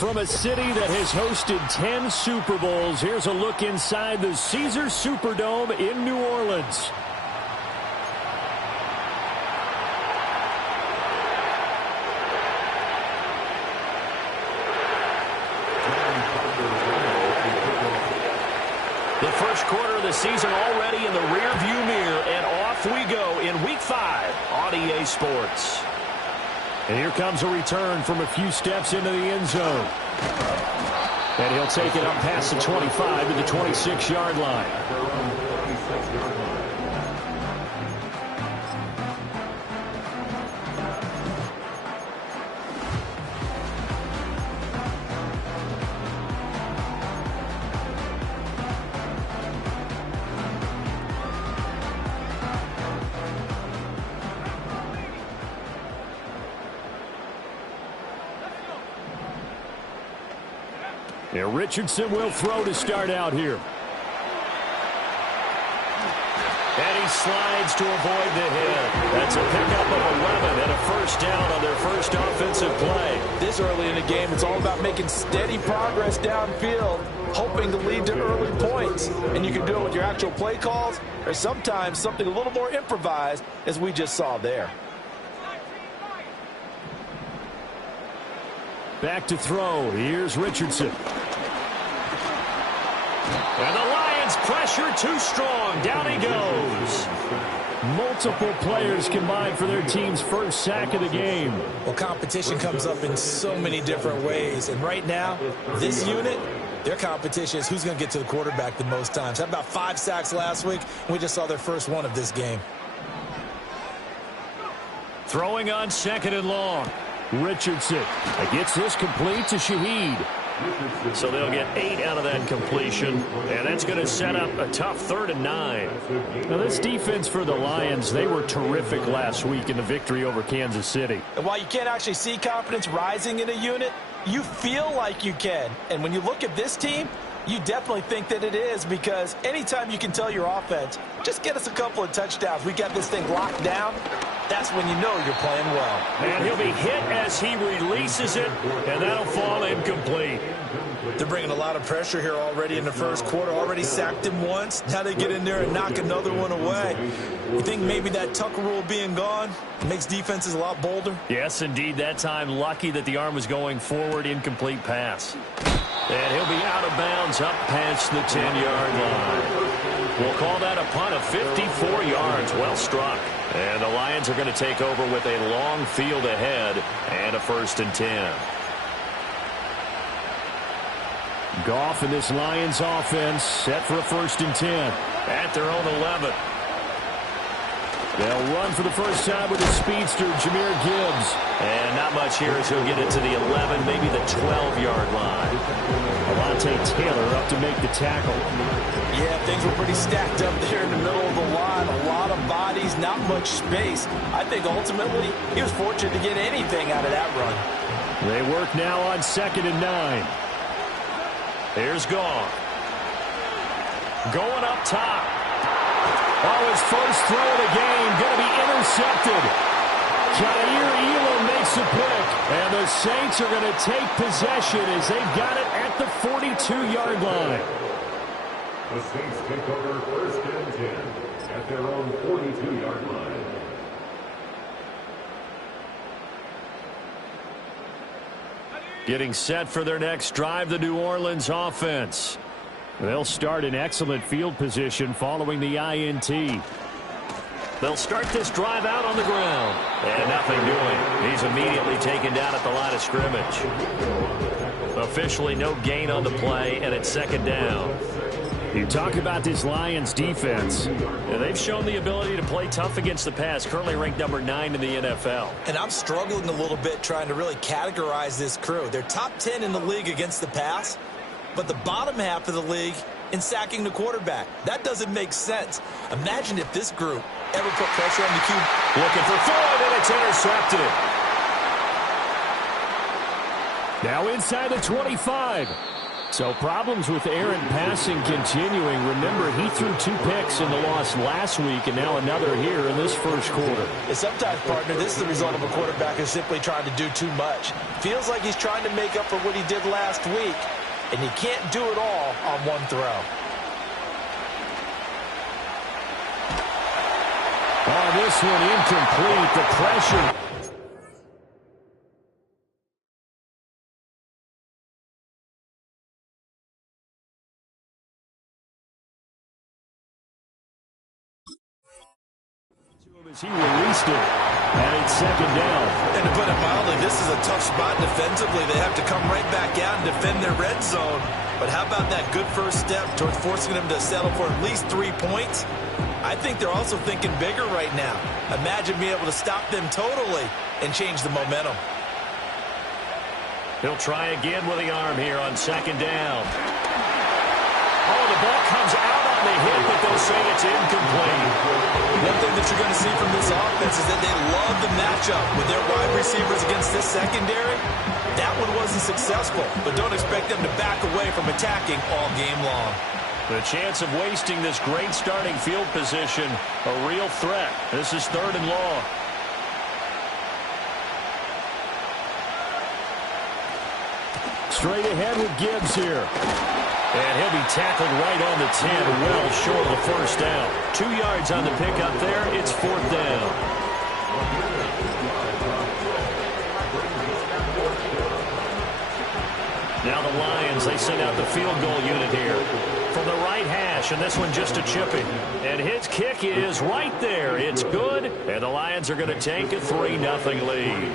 From a city that has hosted 10 Super Bowls, here's a look inside the Caesars Superdome in New Orleans. The first quarter of the season already in the rearview mirror, and off we go in Week 5 on EA Sports. And here comes a return from a few steps into the end zone. And he'll take it up past the 25 to the 26-yard line. And Richardson will throw to start out here. And he slides to avoid the hit. That's a pickup of 11 and a first down on their first offensive play. This early in the game, it's all about making steady progress downfield, hoping to lead to early points. And you can do it with your actual play calls, or sometimes something a little more improvised, as we just saw there. Back to throw. Here's Richardson. And the Lions pressure too strong. Down he goes. Multiple players combined for their team's first sack of the game. Well, competition comes up in so many different ways. And right now, this unit, their competition is who's going to get to the quarterback the most times. Had about 5 sacks last week, and we just saw their first one of this game. Throwing on 2nd and long. Richardson gets this complete to Shaheed. So they'll get 8 out of that completion, and that's going to set up a tough 3rd and 9. Now, this defense for the Lions, they were terrific last week in the victory over Kansas City. And while you can't actually see confidence rising in a unit, you feel like you can. And when you look at this team, you definitely think that it is, because anytime you can tell your offense, just get us a couple of touchdowns, we got this thing locked down, that's when you know you're playing well. And he'll be hit as he releases it, and that'll fall incomplete. They're bringing a lot of pressure here already in the first quarter. Already sacked him once. Now they get in there and knock another one away. You think maybe that Tucker rule being gone makes defenses a lot bolder? Yes, indeed. That time, lucky that the arm was going forward. Incomplete pass. And he'll be out of bounds up past the 10-yard line. We'll call that a punt of 54 yards. Well struck. And the Lions are going to take over with a long field ahead and a 1st and 10. Goff and this Lions offense set for a 1st and 10 at their own 11. They'll run for the first time with the speedster, Jahmyr Gibbs. And not much here as he'll get it to the 11, maybe the 12-yard line. Alontae Taylor up to make the tackle. Yeah, things were pretty stacked up there in the middle of the line. A lot of bodies, not much space. I think ultimately he was fortunate to get anything out of that run. They work now on 2nd and 9. Here's Goff. Going up top. Oh, his first throw of the game going to be intercepted. Jair Elam makes a pick. And the Saints are going to take possession as they've got it at the 42-yard line. The Saints take over 1st and 10 at their own 42-yard line. Getting set for their next drive, the New Orleans offense. They'll start in excellent field position following the INT. They'll start this drive out on the ground. And nothing doing. He's immediately taken down at the line of scrimmage. Officially no gain on the play, and it's 2nd down. You talk about this Lions defense. They've shown the ability to play tough against the pass, currently ranked number 9 in the NFL. And I'm struggling a little bit trying to really categorize this crew. They're top 10 in the league against the pass, but the bottom half of the league in sacking the quarterback. That doesn't make sense. Imagine if this group ever put pressure on the QB. Looking for Floyd, and it's intercepted. Now inside the 25. So problems with errant passing continuing. Remember, he threw 2 picks in the loss last week and now another here in this first quarter. And sometimes, partner, this is the result of a quarterback who's simply trying to do too much. Feels like he's trying to make up for what he did last week, and he can't do it all on one throw. Oh, this one incomplete. The pressure. As he released it, and it's second down. And to put it mildly, this is a tough spot defensively. They have to come right back out and defend their red zone. But how about that good first step towards forcing them to settle for at least 3 points? I think they're also thinking bigger right now. Imagine being able to stop them totally and change the momentum. He'll try again with the arm here on second down. Oh, the ball comes out on the hit, but they'll say it's incomplete. One thing that you're going to see from this offense is that they love the matchup with their wide receivers against this secondary. That one wasn't successful, but don't expect them to back away from attacking all game long. The chance of wasting this great starting field position, a real threat. This is 3rd and long. Straight ahead with Gibbs here. And he'll be tackled right on the 10, well short of the first down. 2 yards on the pickup there. It's 4th down. Now the Lions, they send out the field goal unit here from the right hash, and this one just a chipping. And his kick is right there. It's good, and the Lions are going to take a 3-0 lead.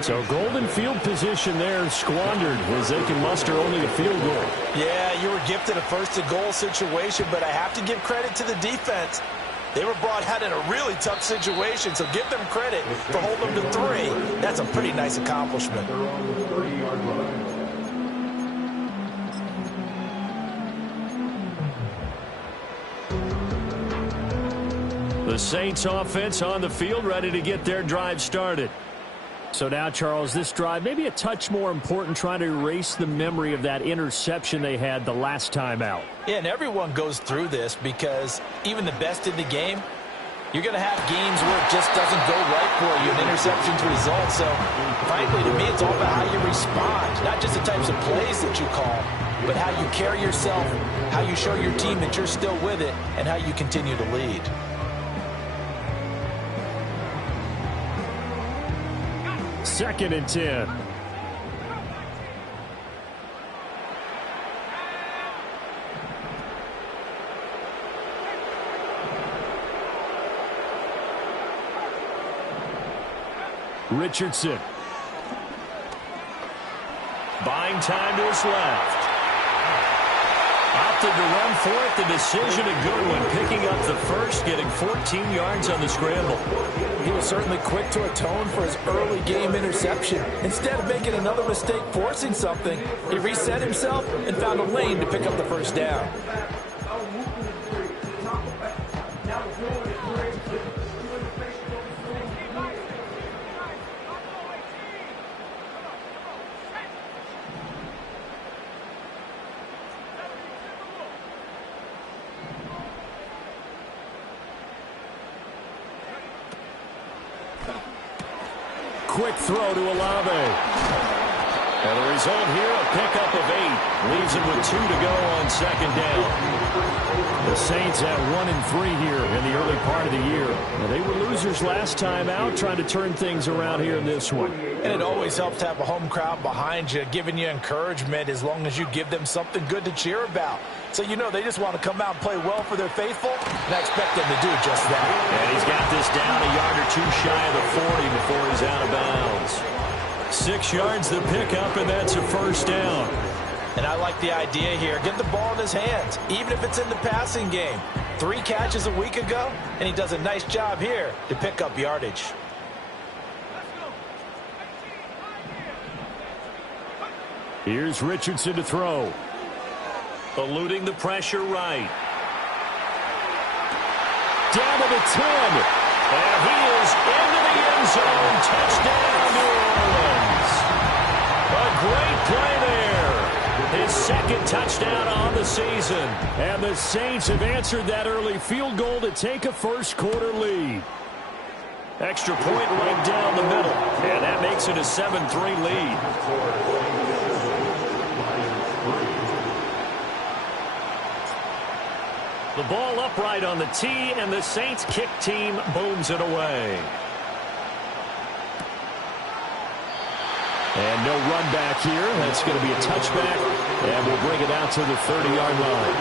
So golden field position there squandered as they can muster only a field goal. Yeah, you were gifted a first-and-goal situation, but I have to give credit to the defense. They were brought out in a really tough situation, so give them credit for holding them to 3. That's a pretty nice accomplishment. The Saints offense on the field, ready to get their drive started. So now, Charles, this drive maybe a touch more important, trying to erase the memory of that interception they had the last time out. Yeah, and everyone goes through this because even the best in the game, you're going to have games where it just doesn't go right for you, and interceptions result. So, frankly, to me, it's all about how you respond, not just the types of plays that you call, but how you carry yourself, how you show your team that you're still with it, and how you continue to lead. Second and 10. Richardson. Buying time to his left. Opted to run for it. The decision a good one. Picking up the first, getting 14 yards on the scramble. He was certainly quick to atone for his early game interception. Instead of making another mistake forcing something, he reset himself and found a lane to pick up the first down. Quick throw to Olave. And the result here, a pickup of 8. Leaves him with 2 to go on second down. The Saints at 1-3 here in the early part of the year. Now, they were losers last time out, trying to turn things around here in this one. And it always helps to have a home crowd behind you, giving you encouragement as long as you give them something good to cheer about. So you know they just want to come out and play well for their faithful, and I expect them to do just that. And he's got this down a yard or 2 shy of the 40 before he's out of bounds. 6 yards the pickup, and that's a first down. And I like the idea here. Get the ball in his hands, even if it's in the passing game. 3 catches a week ago, and he does a nice job here to pick up yardage. Here's Richardson to throw. Eluding the pressure right. Down to the 10. And he is into the end zone. Touchdown, New Orleans. A great play there. His second touchdown on the season. And the Saints have answered that early field goal to take a first-quarter lead. Extra point right down the middle. And that makes it a 7-3 lead. The ball upright on the tee, and the Saints kick team booms it away. And no run back here. That's going to be a touchback, and we'll bring it out to the 30-yard line.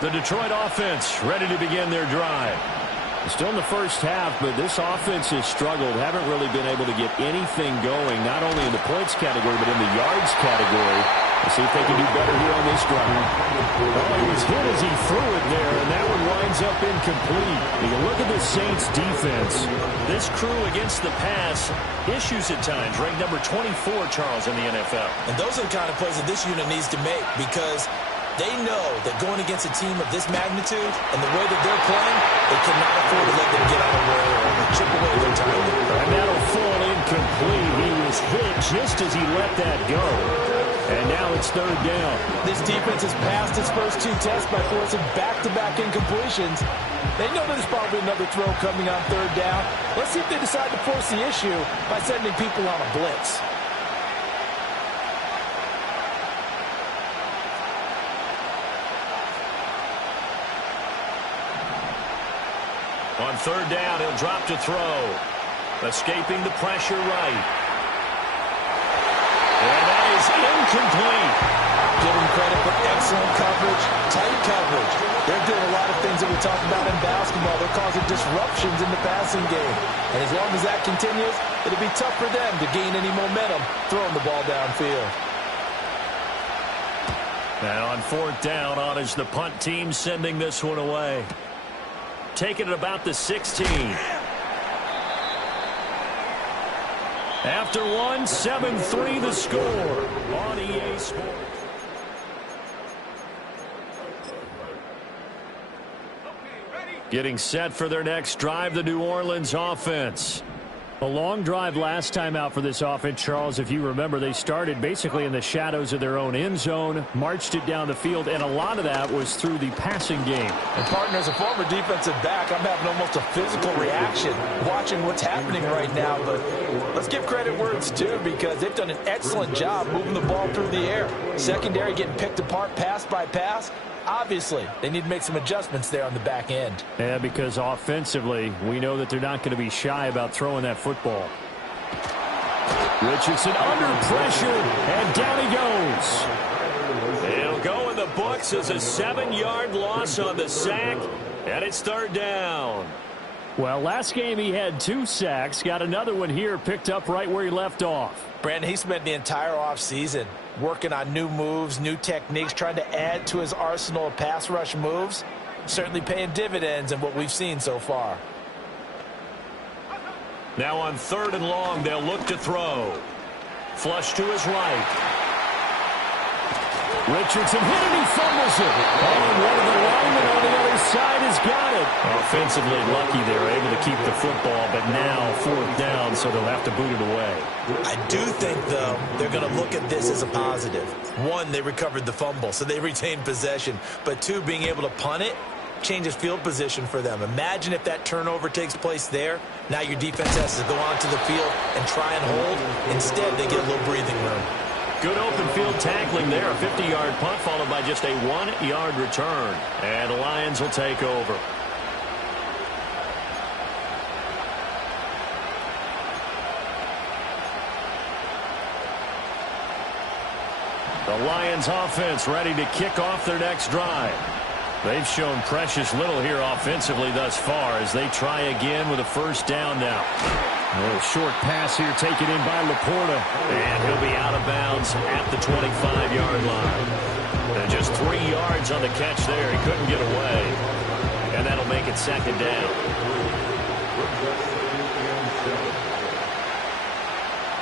The Detroit offense ready to begin their drive. Still in the first half, but this offense has struggled. Haven't really been able to get anything going, not only in the points category, but in the yards category. Let's see if they can do better here on this drive. Oh, he was hit as he threw it there, and that one winds up incomplete. You can look at the Saints' defense. This crew against the pass, issues at times, ranked number 24, Charles, in the NFL. And those are the kind of plays that this unit needs to make, because they know that going against a team of this magnitude and the way that they're playing, they cannot afford to let them get out of the way or chip away their time. And that'll fall incomplete. He was hit just as he let that go. And now it's third down. This defense has passed its first two tests by forcing back-to-back incompletions. They know there's probably another throw coming on third down. Let's see if they decide to force the issue by sending people on a blitz. On third down, he'll drop to throw. Escaping the pressure right. And that is incomplete. Give him credit for excellent coverage, tight coverage. They're doing a lot of things that we talk about in basketball. They're causing disruptions in the passing game. And as long as that continues, it'll be tough for them to gain any momentum throwing the ball downfield. Now on fourth down, on is the punt team sending this one away. Taking it about the 16. After one, 7-3 the score on EA Sports. Getting set for their next drive, the New Orleans offense. A long drive last time out for this offense, Charles. If you remember, they started basically in the shadows of their own end zone, marched it down the field, and a lot of that was through the passing game. And, partner, as a former defensive back, I'm having almost a physical reaction watching what's happening right now. But let's give credit where it's due, because they've done an excellent job moving the ball through the air. Secondary getting picked apart pass by pass. Obviously, they need to make some adjustments there on the back end. Yeah, because offensively, we know that they're not going to be shy about throwing that football. Richardson under pressure, and down he goes. He'll go in the books as a 7-yard loss on the sack, and it's third down. Well, last game he had 2 sacks, got another one here, picked up right where he left off. Brandon, he spent the entire offseason working on new moves, new techniques, trying to add to his arsenal of pass rush moves. Certainly paying dividends in what we've seen so far. Now on third and long, they'll look to throw. Flush to his right. Richardson hit and he fumbles it. And one of the linemen on the other side has got it. Offensively lucky they were able to keep the football, but now fourth down, so they'll have to boot it away. I do think, though, they're going to look at this as a positive. One, they recovered the fumble, so they retained possession. But two, being able to punt it changes field position for them. Imagine if that turnover takes place there. Now your defense has to go onto the field and try and hold. Instead, they get a little breathing room. Good open field tackling there. A 50-yard punt followed by just a 1-yard return. And the Lions will take over. The Lions offense ready to kick off their next drive. They've shown precious little here offensively thus far as they try again with a first down now. A little short pass here taken in by Laporta. And he'll be out of bounds at the 25-yard line. And just 3 yards on the catch there. He couldn't get away. And that'll make it second down.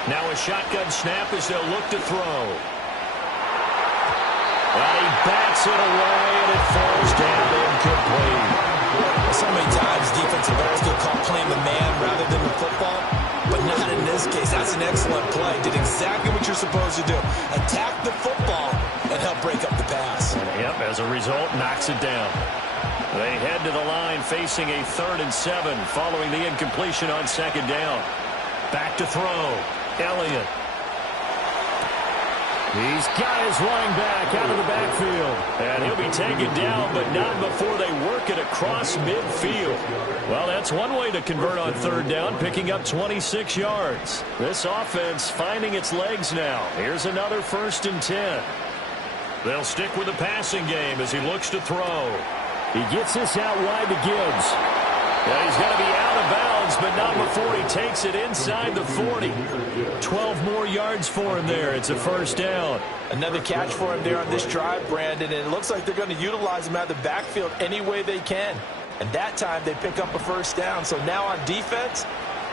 Now a shotgun snap as they'll look to throw. And he bats it away, and it falls down incomplete. So many times defensive backs get caught playing the man rather than the football, but not in this case. That's an excellent play. Did exactly what you're supposed to do. Attack the football and help break up the pass. Yep, as a result, knocks it down. They head to the line facing a 3rd and 7 following the incompletion on 2nd down. Back to throw. Elliott. He's got his running back out of the backfield. And he'll be taken down, but not before they work it across midfield. Well, that's one way to convert on 3rd down, picking up 26 yards. This offense finding its legs now. Here's another 1st and 10. They'll stick with the passing game as he looks to throw. He gets this out wide to Gibbs. Yeah, he's going to be out of bounds, but not before he takes it inside the 40. 12 more yards for him there. It's a 1st down. Another catch for him there on this drive, Brandon, and it looks like they're going to utilize him out of the backfield any way they can. And that time they pick up a 1st down. So now on defense,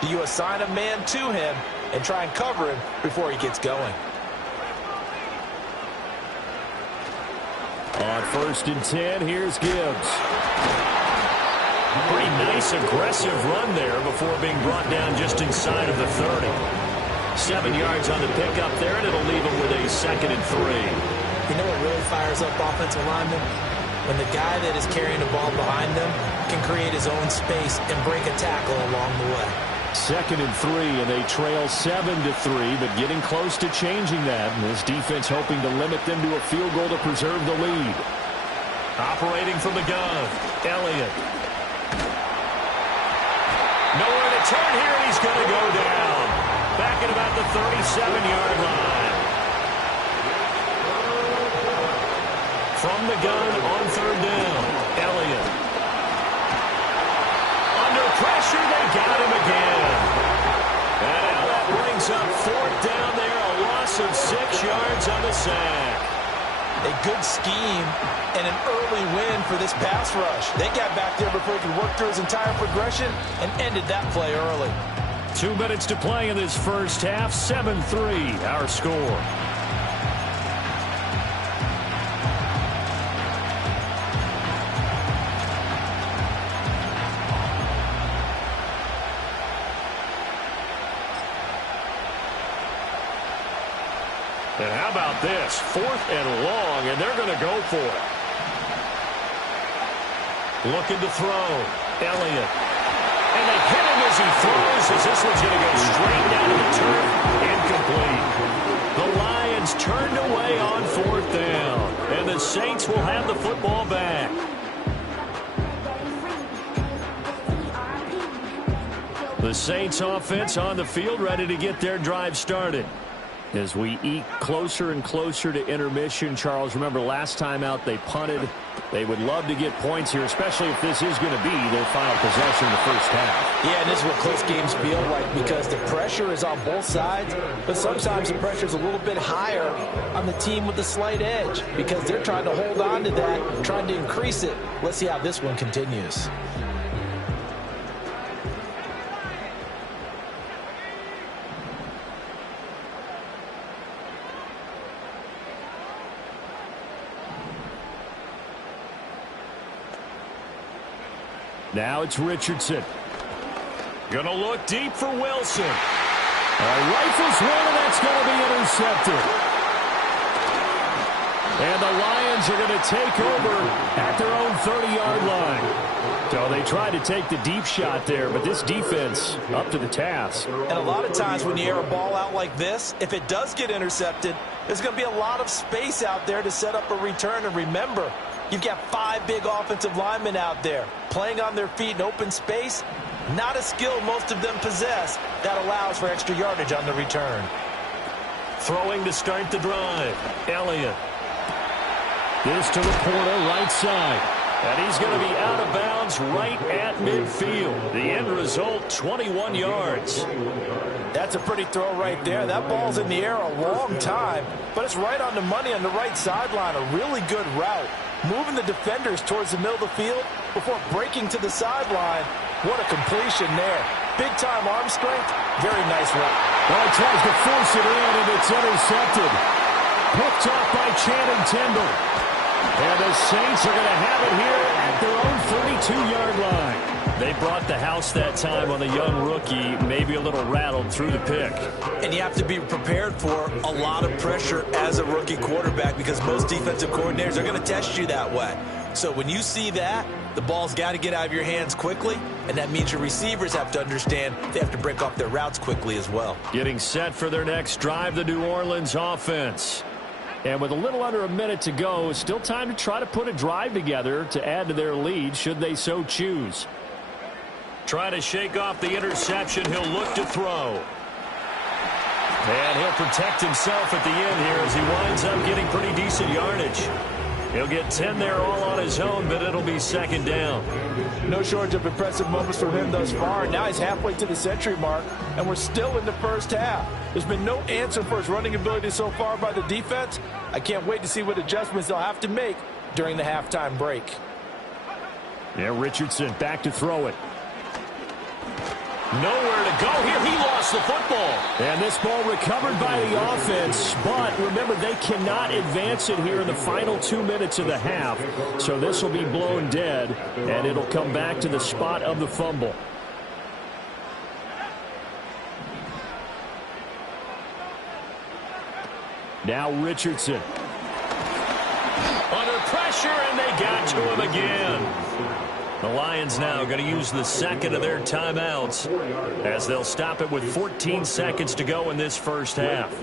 do you assign a man to him and try and cover him before he gets going? On 1st and 10, here's Gibbs. Pretty nice, aggressive run there before being brought down just inside of the 30. 7 yards on the pickup there, and it'll leave him with a 2nd and 3. You know what really fires up offensive linemen? When the guy that is carrying the ball behind them can create his own space and break a tackle along the way. 2nd and 3, and they trail 7-3, but getting close to changing that. And this defense hoping to limit them to a field goal to preserve the lead. Operating from the gun, Elliott. Nowhere to turn here, and he's going to go down. Back at about the 37-yard line. From the gun on 3rd down, Elliott. Under pressure, they got him again. And now that brings up 4th down there, a loss of 6 yards on the sack. A good scheme and an early win for this pass rush. They got back there before he could work through his entire progression and ended that play early. 2 minutes to play in this 1st half. 7-3, our score. And how about this? 4th and long, and they're going to go for it. Looking to throw. Elliott. And they hit him as he throws, as this one's going to go straight down to the turf. Incomplete. The Lions turned away on 4th down. And the Saints will have the football back. The Saints offense on the field, ready to get their drive started. As we eke closer and closer to intermission, Charles, remember last time out they punted. They would love to get points here, especially if this is going to be their final possession in the 1st half. Yeah, and this is what close games feel like because the pressure is on both sides, but sometimes the pressure is a little bit higher on the team with the slight edge because they're trying to hold on to that, trying to increase it. Let's see how this one continues. Now it's Richardson. Gonna look deep for Wilson. Rifles one, and that's gonna be intercepted. And the Lions are gonna take over at their own 30-yard line. So they tried to take the deep shot there, but this defense up to the task. And a lot of times when you air a ball out like this, if it does get intercepted, there's going to be a lot of space out there to set up a return. And remember, you've got 5 big offensive linemen out there playing on their feet in open space. Not a skill most of them possess that allows for extra yardage on the return. Throwing to start the drive, Elliott. This to the corner, right side. And he's going to be out of bounds right at midfield. The end result, 21 yards. That's a pretty throw right there. That ball's in the air a long time, but it's right on the money on the right sideline. A really good route. Moving the defenders towards the middle of the field before breaking to the sideline. What a completion there. Big-time arm strength. Very nice route. Well, he tries to force it in, and it's intercepted. Picked off by Channing Tindall. And the Saints are going to have it here at their own 32-yard line. They brought the house that time on the young rookie, maybe a little rattled through the pick. And you have to be prepared for a lot of pressure as a rookie quarterback because most defensive coordinators are going to test you that way. So when you see that, the ball's got to get out of your hands quickly, and that means your receivers have to understand they have to break off their routes quickly as well. Getting set for their next drive, the New Orleans offense. And with a little under a minute to go, still time to try to put a drive together to add to their lead should they so choose. Trying to shake off the interception, he'll look to throw. And he'll protect himself at the end here as he winds up getting pretty decent yardage. He'll get 10 there all on his own, but it'll be second down. No shortage of impressive moments from him thus far. Now he's halfway to the century mark, and we're still in the first half. There's been no answer for his running ability so far by the defense. I can't wait to see what adjustments they'll have to make during the halftime break. Yeah, Richardson back to throw it. Nowhere to go here. He lost the football. And this ball recovered by the offense. But remember, they cannot advance it here in the final 2 minutes of the half. So this will be blown dead, and it'll come back to the spot of the fumble. Now Richardson. Under pressure, and they got to him again. The Lions now going to use the second of their timeouts as they'll stop it with 14 seconds to go in this first half.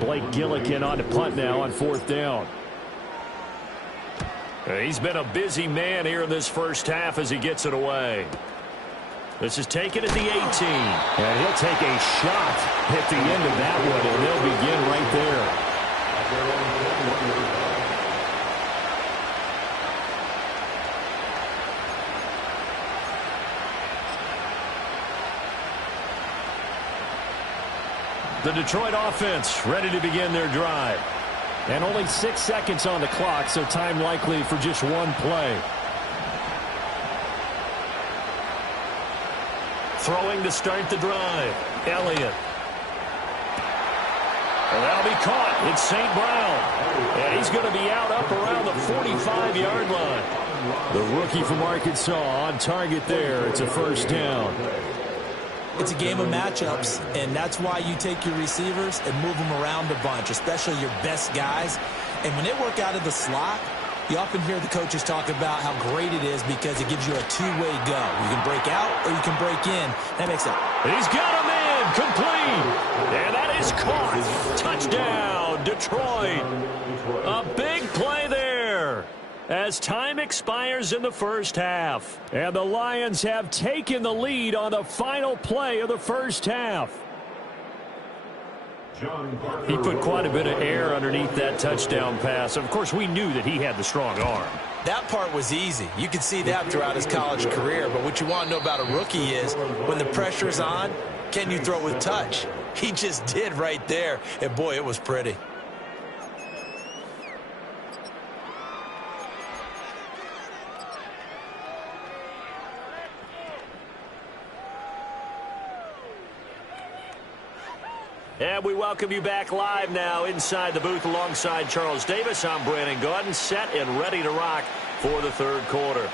Blake Gillikin on to punt now on fourth down. He's been a busy man here in this first half as he gets it away. This is taken at the 18. And he'll take a shot at the end of that one, and they'll begin right there. The Detroit offense ready to begin their drive. And only 6 seconds on the clock, so time likely for just one play. Throwing to start the drive. Elliott. And that'll be caught. It's St. Brown. And he's going to be out up around the 45-yard line. The rookie from Arkansas on target there. It's a first down. It's a game of matchups, and that's why you take your receivers and move them around a bunch, especially your best guys. And when they work out of the slot, you often hear the coaches talk about how great it is because it gives you a two-way go. You can break out or you can break in. That makes it. He's got him in. Complete. And that is caught. Touchdown, Detroit. A big play there as time expires in the first half. And the Lions have taken the lead on the final play of the first half. He put quite a bit of air underneath that touchdown pass. Of course, we knew that he had the strong arm. That part was easy. You could see that throughout his college career. But what you want to know about a rookie is when the pressure's on, can you throw with touch? He just did right there. And, boy, it was pretty. And we welcome you back live now inside the booth alongside Charles Davis. I'm Brandon Gaudin, set and ready to rock for the third quarter.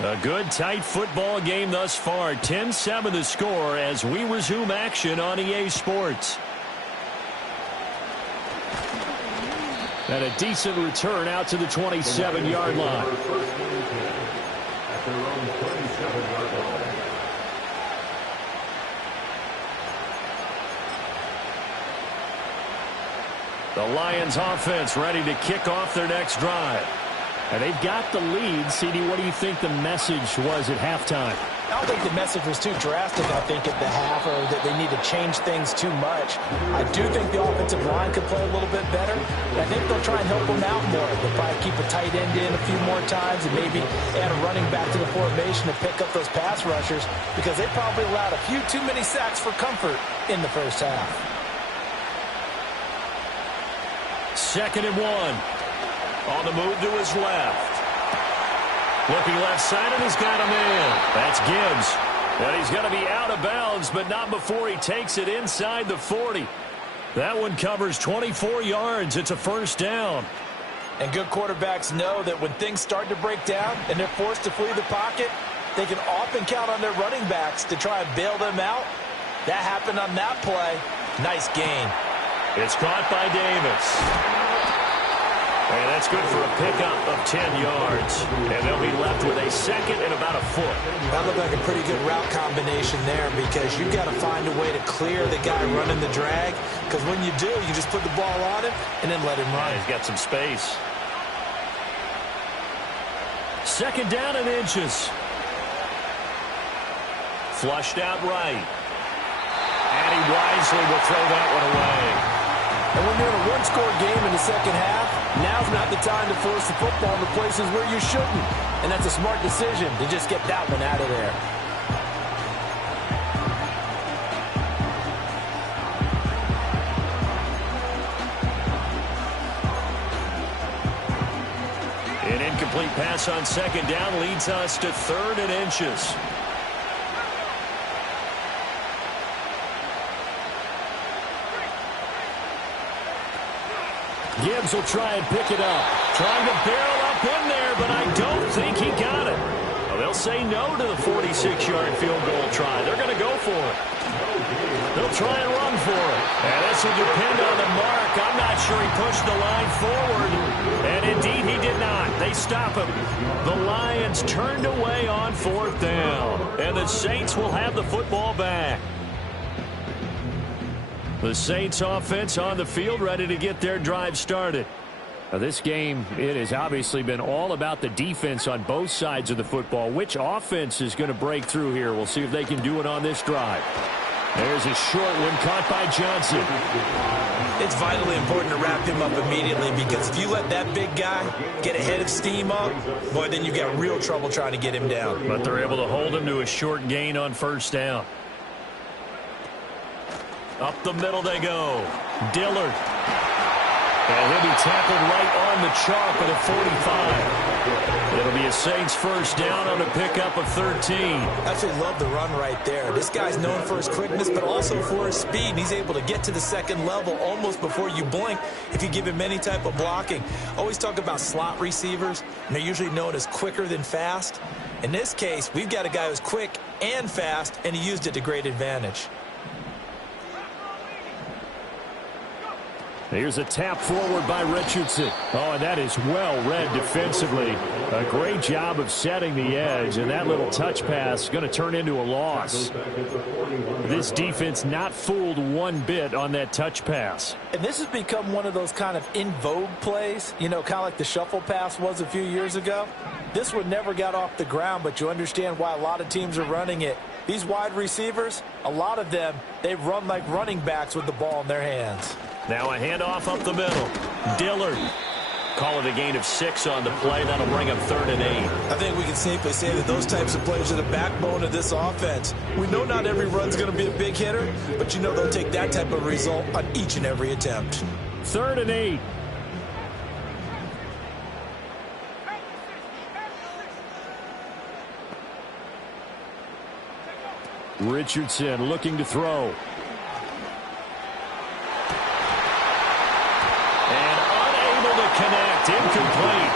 A good, tight football game thus far. 10-7 the score as we resume action on EA Sports. And a decent return out to the 27-yard line. The Lions offense ready to kick off their next drive. And they've got the lead. CD, what do you think the message was at halftime? I don't think the message was too drastic, I think, at the half, or that they need to change things too much. I do think the offensive line could play a little bit better. And I think they'll try and help them out more. They'll probably keep a tight end in a few more times and maybe add a running back to the formation to pick up those pass rushers because they probably allowed a few too many sacks for comfort in the first half. 2nd and 1. On the move to his left. Looking left side, and he's got him in. That's Gibbs. And he's going to be out of bounds, but not before he takes it inside the 40. That one covers 24 yards. It's a first down. And good quarterbacks know that when things start to break down and they're forced to flee the pocket, they can often count on their running backs to try and bail them out. That happened on that play. Nice gain. It's caught by Davis. And that's good for a pickup of 10 yards. And they'll be left with a second and about a foot. That looked like a pretty good route combination there because you've got to find a way to clear the guy running the drag. Because when you do, you just put the ball on him and then let him run. He's got some space. Second down and inches. Flushed out right. And he wisely will throw that one away. And when you're in a one-score game in the second half, now's not the time to force the football into places where you shouldn't. And that's a smart decision to just get that one out of there. An incomplete pass on second down leads us to third and inches. Gibbs will try and pick it up. Trying to barrel up in there, but I don't think he got it. Well, they'll say no to the 46-yard field goal try. They're going to go for it. They'll try and run for it. And this will depend on the mark. I'm not sure he pushed the line forward. And indeed, he did not. They stop him. The Lions turned away on fourth down. And the Saints will have the football back. The Saints offense on the field, ready to get their drive started. Now, this game, it has obviously been all about the defense on both sides of the football. Which offense is going to break through here? We'll see if they can do it on this drive. There's a short one caught by Johnson. It's vitally important to wrap him up immediately because if you let that big guy get a head of steam up, boy, then you've got real trouble trying to get him down. But they're able to hold him to a short gain on first down. Up the middle they go. Dillard. And he'll be tackled right on the chalk at a 45. It'll be a Saints first down on a pickup of 13. I actually love the run right there. This guy's known for his quickness, but also for his speed. And he's able to get to the second level almost before you blink if you give him any type of blocking. Always talk about slot receivers, and they're usually known as quicker than fast. In this case, we've got a guy who's quick and fast, and he used it to great advantage. Here's a tap forward by Richardson. Oh, and that is well read defensively. A great job of setting the edge, and that little touch pass is going to turn into a loss. This defense not fooled one bit on that touch pass. And this has become one of those kind of in vogue plays, you know, kind of like the shuffle pass was a few years ago. This one never got off the ground, but you understand why a lot of teams are running it. These wide receivers, a lot of them, they run like running backs with the ball in their hands. Now a handoff up the middle. Dillard. Call it a gain of 6 on the play. That'll bring up 3rd and 8. I think we can safely say that those types of players are the backbone of this offense. We know not every run's going to be a big hitter, but you know they'll take that type of result on each and every attempt. 3rd and 8. Richardson looking to throw. Connect, incomplete.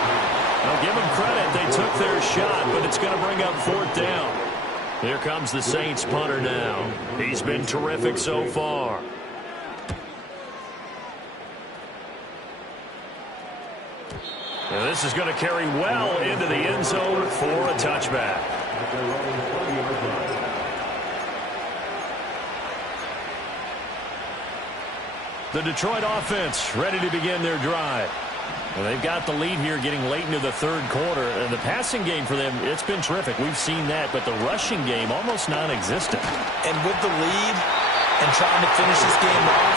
I'll give them credit. They took their shot, but it's going to bring up 4th down. Here comes the Saints punter now. He's been terrific so far. And this is going to carry well into the end zone for a touchback. The Detroit offense ready to begin their drive. Well, they've got the lead here getting late into the 3rd quarter. And the passing game for them, it's been terrific. We've seen that, but the rushing game almost non-existent. And with the lead and trying to finish this game off,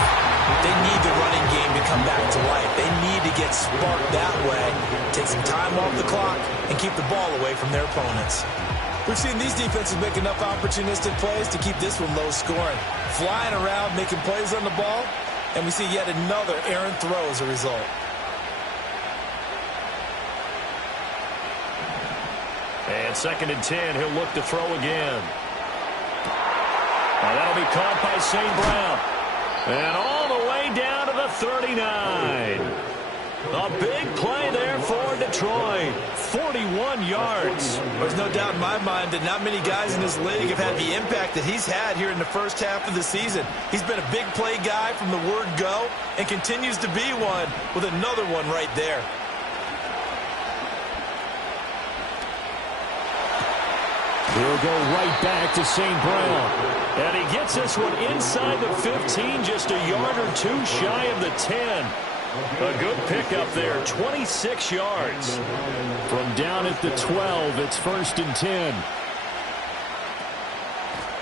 they need the running game to come back to life. They need to get sparked that way, take some time off the clock, and keep the ball away from their opponents. We've seen these defenses make enough opportunistic plays to keep this one low scoring. Flying around, making plays on the ball, and we see yet another errant throw as a result. And 2nd and 10, he'll look to throw again. Now that'll be caught by St. Brown. And all the way down to the 39. A big play there for Detroit. 41 yards. There's no doubt in my mind that not many guys in this league have had the impact that he's had here in the first half of the season. He's been a big play guy from the word go and continues to be one with another one right there. He'll go right back to St. Brown. And he gets this one inside the 15, just a yard or two shy of the 10. A good pickup there, 26 yards. From down at the 12, it's 1st and 10.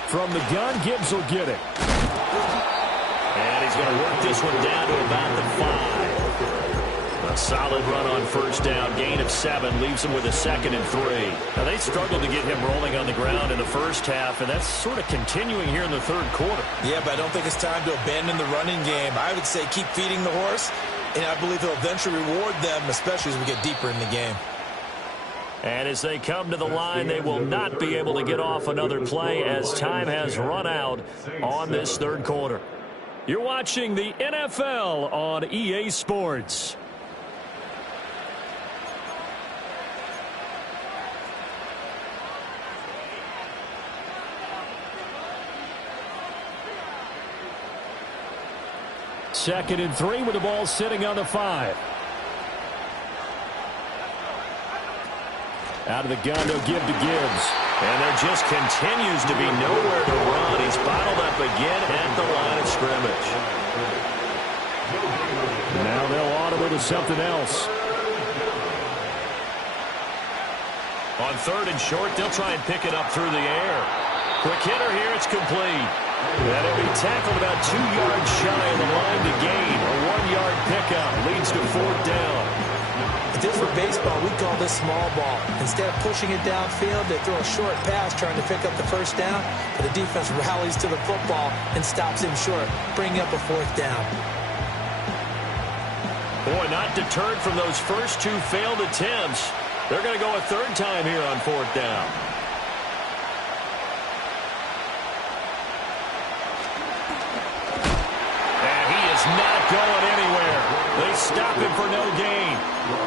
From the gun, Gibbs will get it. And he's going to work this one down to about the 5. A solid run on 1st down, gain of 7, leaves him with a 2nd and 3. Now, they struggled to get him rolling on the ground in the first half, and that's sort of continuing here in the 3rd quarter. Yeah, but I don't think it's time to abandon the running game. I would say keep feeding the horse, and I believe he'll eventually reward them, especially as we get deeper in the game. And as they come to the line, they will not be able to get off another play as time has run out on this 3rd quarter. You're watching the NFL on EA Sports. Second and 3 with the ball sitting on the 5. Out of the gun, they'll give to Gibbs. And there just continues to be nowhere to run. He's bottled up again at the line of scrimmage. Now they'll audible to something else. On 3rd and short, they'll try and pick it up through the air. Quick hitter here, it's complete. And it'll be tackled about 2 yards shy of the line to gain. A 1-yard pickup leads to 4th down. If this were baseball, we'd call this small ball. Instead of pushing it downfield, they throw a short pass trying to pick up the 1st down, but the defense rallies to the football and stops him short, bringing up a 4th down. Boy, not deterred from those first 2 failed attempts. They're going to go a 3rd time here on 4th down. Not going anywhere. They stop him for no gain.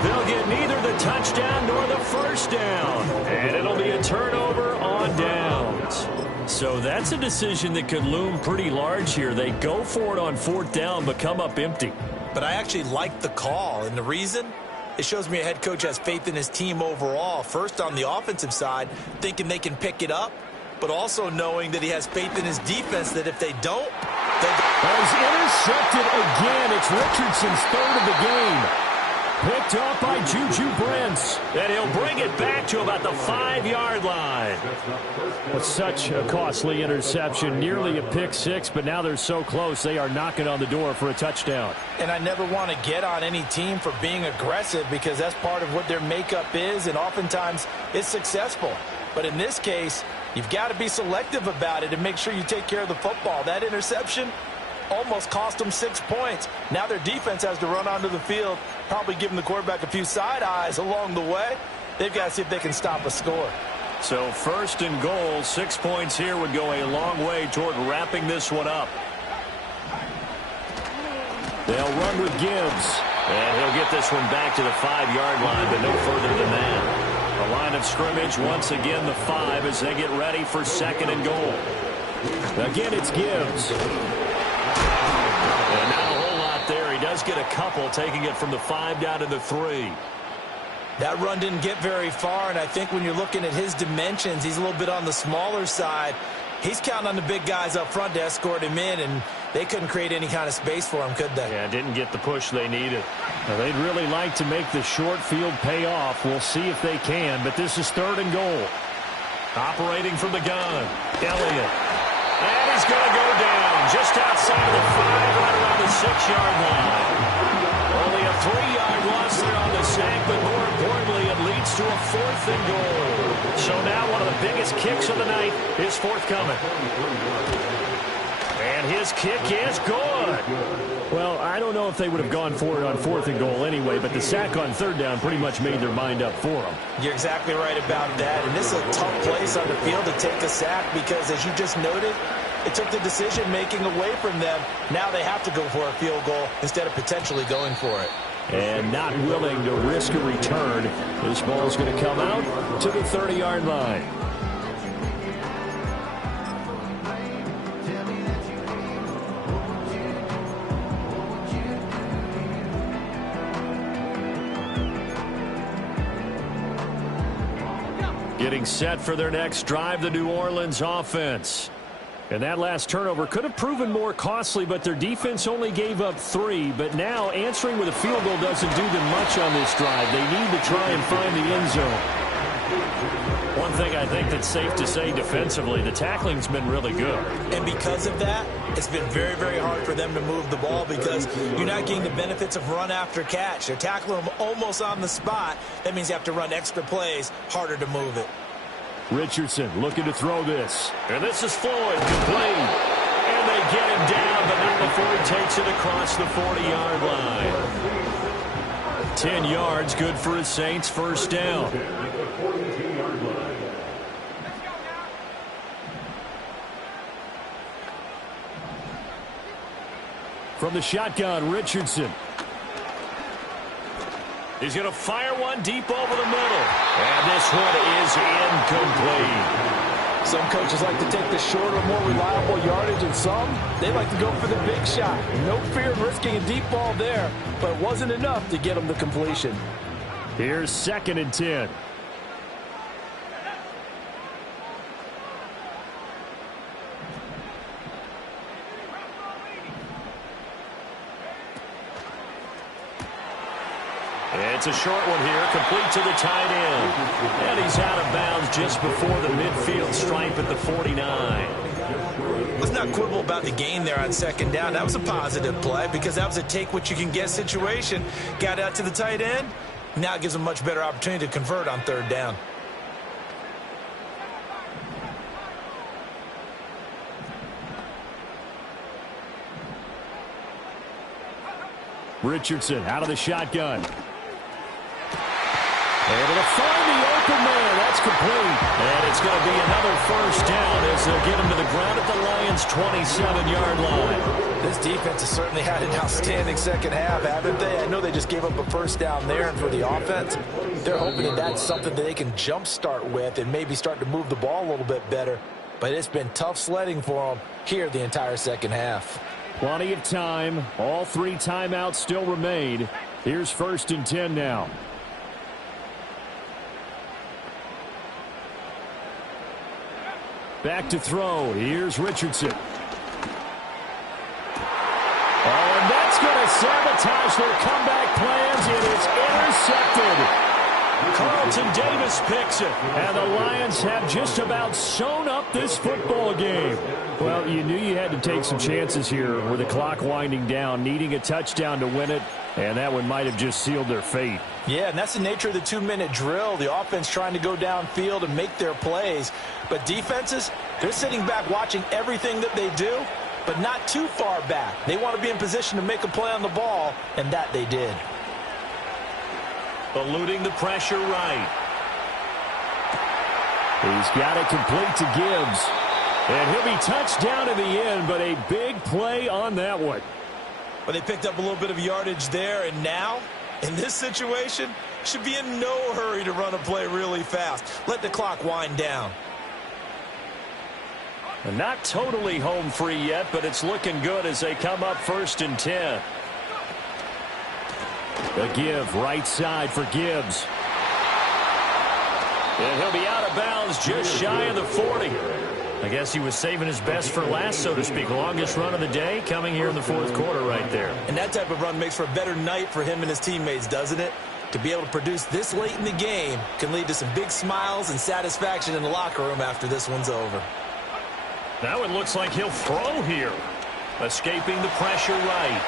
They'll get neither the touchdown nor the 1st down. And it'll be a turnover on downs. So that's a decision that could loom pretty large here. They go for it on 4th down, but come up empty. But I actually like the call, and the reason? It shows me a head coach has faith in his team overall. First, on the offensive side, thinking they can pick it up, but also knowing that he has faith in his defense that if they don't, He's intercepted again. It's Richardson's 3rd of the game. Picked up by Juju Brents. And he'll bring it back to about the 5-yard line. Well, such a costly interception. Nearly a pick 6, but now they're so close they are knocking on the door for a touchdown. And I never want to get on any team for being aggressive because that's part of what their makeup is, and oftentimes it's successful. But in this case, you've got to be selective about it and make sure you take care of the football. That interception almost cost them 6 points. Now their defense has to run onto the field, probably giving the quarterback a few side eyes along the way. They've got to see if they can stop a score. So 1st and goal, 6 points here would go a long way toward wrapping this one up. They'll run with Gibbs. And he'll get this one back to the 5-yard line, but no further than that. The line of scrimmage, once again, the 5 as they get ready for 2nd and goal. Again, it's Gibbs. And not a whole lot there. He does get a couple, taking it from the 5 down to the 3. That run didn't get very far, and I think when you're looking at his dimensions, he's a little bit on the smaller side. He's counting on the big guys up front to escort him in, and they couldn't create any kind of space for him, could they? Yeah, didn't get the push they needed. Now, they'd really like to make the short field pay off. We'll see if they can, but this is 3rd and goal. Operating from the gun, Elliott. And he's going to go down just outside of the 5, right around the 6-yard line. Only a 3-yard loss there on the sack, but more importantly, it leads to a 4th and goal. So now one of the biggest kicks of the night is forthcoming. And his kick is good. Well, I don't know if they would have gone for it on 4th and goal anyway, but the sack on 3rd down pretty much made their mind up for them. You're exactly right about that. And this is a tough place on the field to take a sack because, as you just noted, It took the decision-making away from them. Now they have to go for a field goal instead of potentially going for it. And not willing to risk a return. This ball's going to come out to the 30-yard line. Getting set for their next drive, the New Orleans offense. And that last turnover could have proven more costly, but their defense only gave up 3. But now answering with a field goal doesn't do them much on this drive. They need to try and find the end zone. One thing I think that's safe to say defensively, the tackling's been really good. And because of that, it's been very, very hard for them to move the ball because you're not getting the benefits of run after catch. They're tackling them almost on the spot. That means you have to run extra plays, harder to move it. Richardson looking to throw this. And this is Floyd, complete. And they get him down, but not before he takes it across the 40-yard line. 10 yards, good for his Saints, first down. From the shotgun, Richardson. He's going to fire one deep over the middle. And this one is incomplete. Some coaches like to take the shorter, more reliable yardage, and some, they like to go for the big shot. No fear of risking a deep ball there, but it wasn't enough to get them the completion. Here's 2nd and 10. It's a short one here, complete to the tight end. And he's out of bounds just before the midfield stripe at the 49. Let's not quibble about the gain there on 2nd down. That was a positive play because that was a take-what-you-can-get situation. Got out to the tight end. Now it gives them a much better opportunity to convert on 3rd down. Richardson out of the shotgun. Able to find the open man. That's complete. And it's going to be another first down as they'll get him to the ground at the Lions' 27-yard line. This defense has certainly had an outstanding second half, haven't they? I know they just gave up a first down there, and for the offense, they're hoping that that's something that they can jumpstart with and maybe start to move the ball a little bit better. But it's been tough sledding for them here the entire second half. Plenty of time. All 3 timeouts still remain. Here's 1st and 10 now. Back to throw. Here's Richardson. Oh, and that's going to sabotage their comeback plans. It is intercepted. Carlton Davis picks it. And the Lions have just about sewn up this football game. Well, you knew you had to take some chances here with the clock winding down, needing a touchdown to win it. And that one might have just sealed their fate. Yeah, and that's the nature of the 2-minute drill. The offense trying to go downfield and make their plays. But defenses, they're sitting back watching everything that they do, but not too far back. They want to be in position to make a play on the ball, and that they did. Eluding the pressure right. He's got it complete to Gibbs. And he'll be touched down in the end, but a big play on that one. But they picked up a little bit of yardage there, and now, in this situation, should be in no hurry to run a play really fast. Let the clock wind down. And not totally home free yet, but it's looking good as they come up 1st and 10. The give, right side for Gibbs. And he'll be out of bounds just shy of the 40. I guess he was saving his best for last, so to speak. Longest run of the day coming here in the 4th quarter right there. And that type of run makes for a better night for him and his teammates, doesn't it? To be able to produce this late in the game can lead to some big smiles and satisfaction in the locker room after this one's over. Now it looks like he'll throw here. Escaping the pressure right.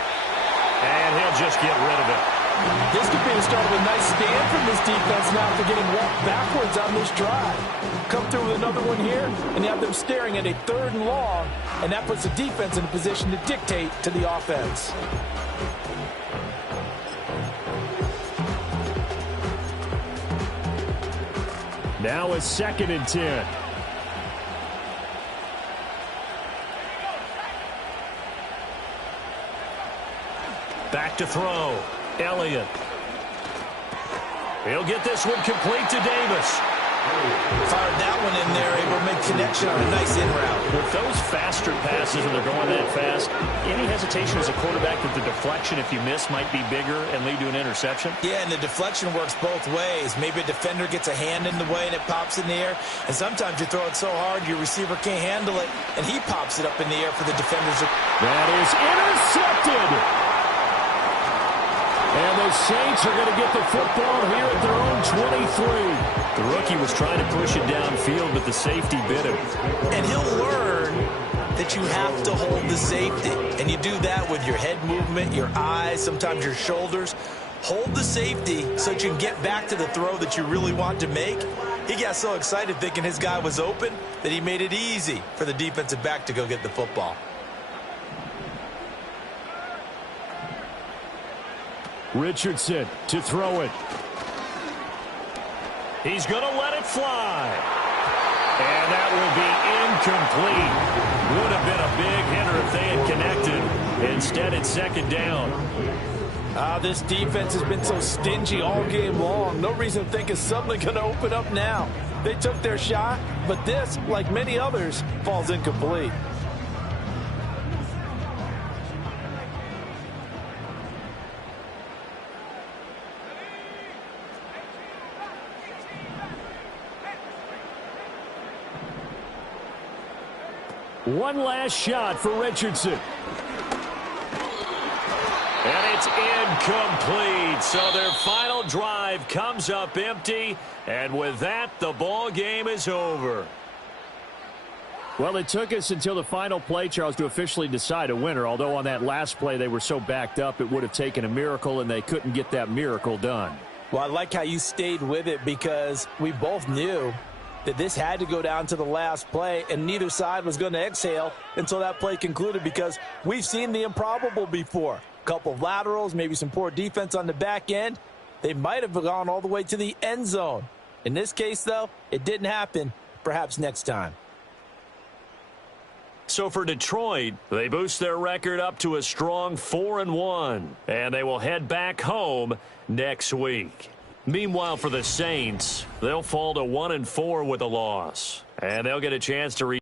And he'll just get rid of it. This could be the start of a nice stand from this defense now after getting walked backwards on this drive. Come through with another one here, and you have them staring at a 3rd and long, and that puts the defense in a position to dictate to the offense. Now it's 2nd and 10. Back to throw. Elliott. He'll get this one complete to Davis. Fired that one in there, able to make connection on a nice in route. With those faster passes when they're going that fast, any hesitation as a quarterback that the deflection, if you miss, might be bigger and lead to an interception? Yeah, and the deflection works both ways. Maybe a defender gets a hand in the way and it pops in the air. And sometimes you throw it so hard your receiver can't handle it, and he pops it up in the air for the defenders. That is intercepted. And the Saints are going to get the football here at their own 23. The rookie was trying to push it downfield, but the safety bit him. And he'll learn that you have to hold the safety. And you do that with your head movement, your eyes, sometimes your shoulders. Hold the safety so that you can get back to the throw that you really want to make. He got so excited thinking his guy was open that he made it easy for the defensive back to go get the football. Richardson to throw it. He's going to let it fly. And that will be incomplete. Would have been a big hitter if they had connected. Instead, it's second down. This defense has been so stingy all game long. No reason to think it's suddenly going to open up now. They took their shot, but this, like many others, falls incomplete. One last shot for Richardson. And it's incomplete. So their final drive comes up empty. And with that, the ball game is over. Well, it took us until the final play, Charles, to officially decide a winner. Although on that last play they were so backed up, it would have taken a miracle, and they couldn't get that miracle done. Well, I like how you stayed with it because we both knew that this had to go down to the last play, and neither side was going to exhale until that play concluded because we've seen the improbable before. A couple of laterals, maybe some poor defense on the back end. They might have gone all the way to the end zone. In this case, though, it didn't happen. Perhaps next time. So for Detroit, they boost their record up to a strong 4-1, and they will head back home next week. Meanwhile, for the Saints, they'll fall to 1-4 with a loss, and they'll get a chance to